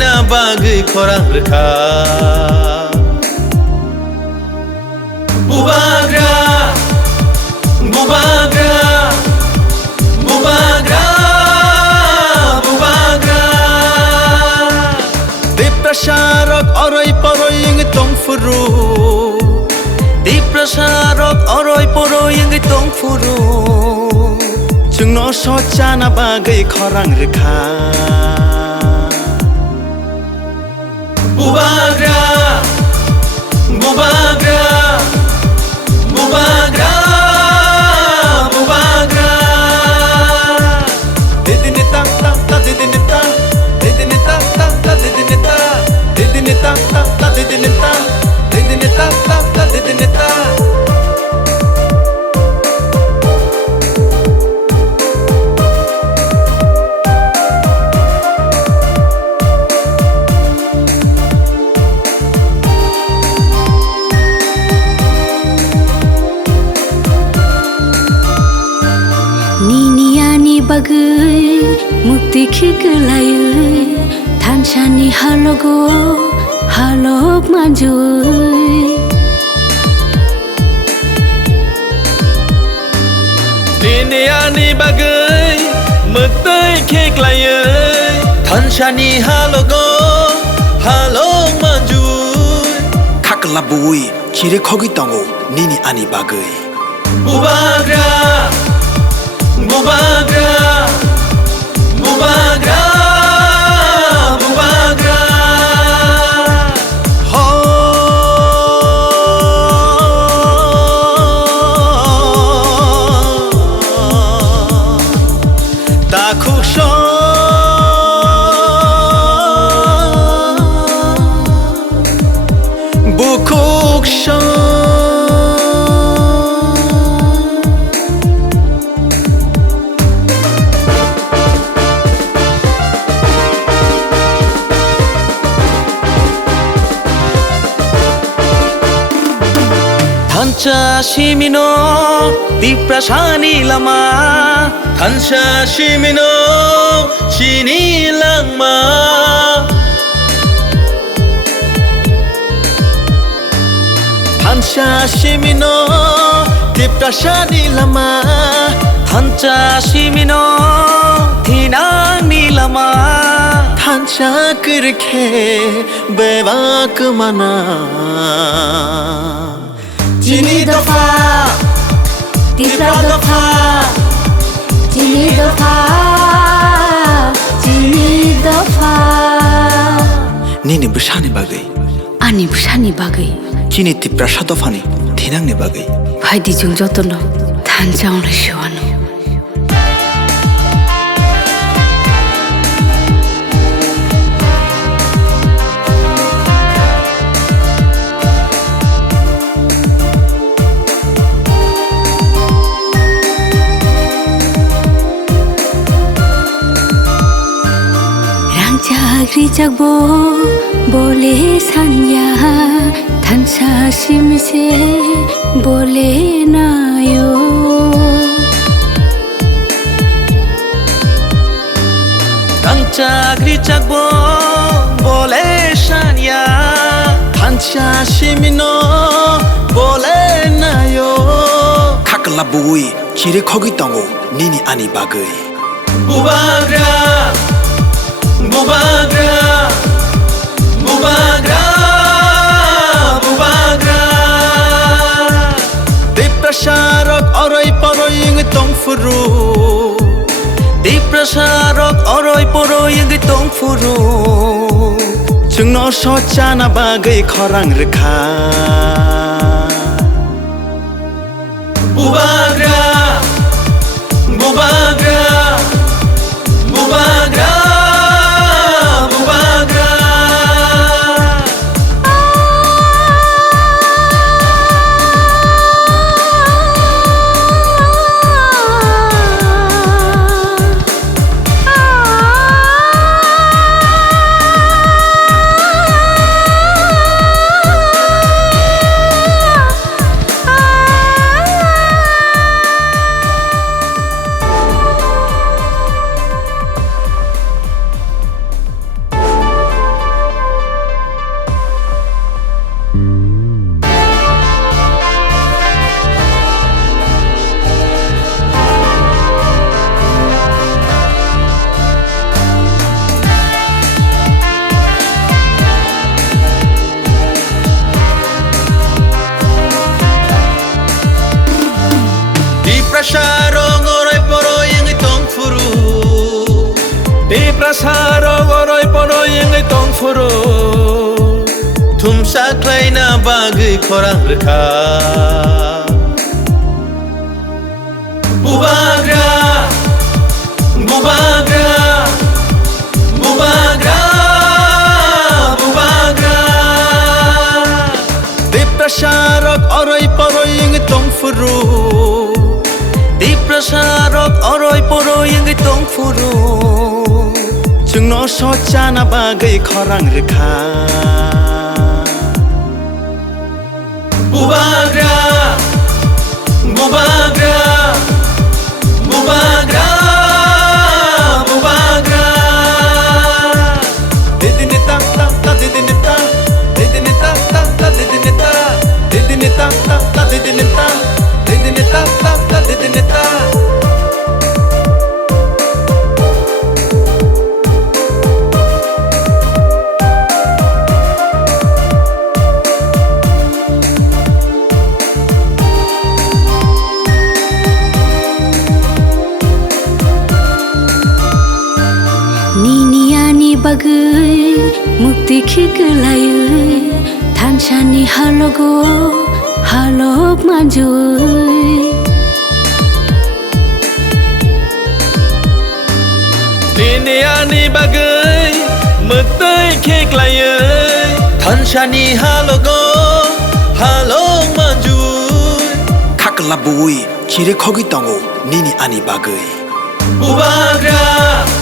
na bagay korang reka Bubagra Bubagra Bubagra Bubagra Deprasarok oroy poroy yung itong furu Deprasarok oroy poroy yung itong furu Chung no socha na bagay korang reka Bubagra Bubagra Bubagra Bubagra Didinita ta ta didinita Didinita ta ta didinita Didinita ta ta didinita Didinita ta ta didinita Bagai mukti khiklayai thanchani halogo halok manjui Niniani bagai mukti khiklayai thanchani halogo halok manjui Kaklabui kire khogi tongo nini ani bagai Bubagra Bubagra Bubagra Bubagra Ho Dakusho Bukuksho Thancha shimino diprasani lama Thancha shimino shini langma Thancha shimino diprasani lama Thancha shimino thinani lama Thancha kirkhe bevak mana Jini dofa Tisra dofa Jini dofa Jini dofa Nini bushani bagai Ani bushani bagai Kini tiprasha dofani thinangni bagai Bhaidi jung jotono thanchaung shiwano Chagri chagbo bole sanya thancha simse bole nayo Chagri chagbo bole sanya thancha simino bole nayo Kaklabui kire khogi tongo nini ani bagai Bubagra Bubagra Bubagra Bubagra Deprasarok oroy poroy yung itong furu Deprasarok oroy poroy yung itong furu Chung no socha na bagay korang reka Bubagra Bubagra Bubagra prasarong oray poroy ang itong furu. Di prasarong oray poroy ang itong furu. Tumsaklay na bagay korang reka. Bubagra, bubagra, bubagra, bubagra. Di prasarong oray poroy ang itong furu. Di prasarong oray poroy ang itong furu. Chungno socha na bagay korang reka. Bubagra, bubagra, bubagra, bubagra. Didinita, ta, ta, didinita. Didinita, ta, ta, didinita. Didinita, ta, ta, didinita. Didinita, ta, ta, didinita. Niniani bagai mukti khiklayai thanchani halogo halok manjui. Niniani bagai mukti khiklayai Thanchani halogo halong manjui. Kakalabui, ciri khogi tongo, nini ani bagai. Bubagra.